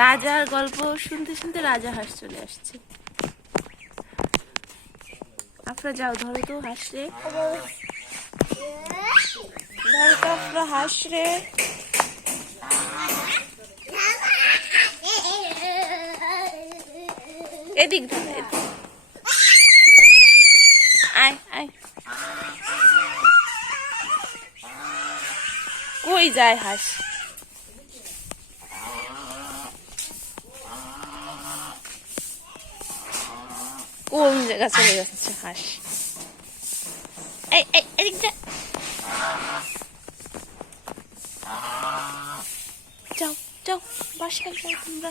রাজার গল্প শুনতে শুনতে রাজা হাঁস চলে আসছে। আপনারা যাও, ধরো তো হাঁস রে, ধরো তো আপনারা হাঁস রে। এদিক ধরো, আয় আয়। কই যায় হাঁস? কোন জায়গা চলে যাচ্ছে হাঁস? এই এই এদিক যা, যাও যাও, বাসায় যাও তোমরা।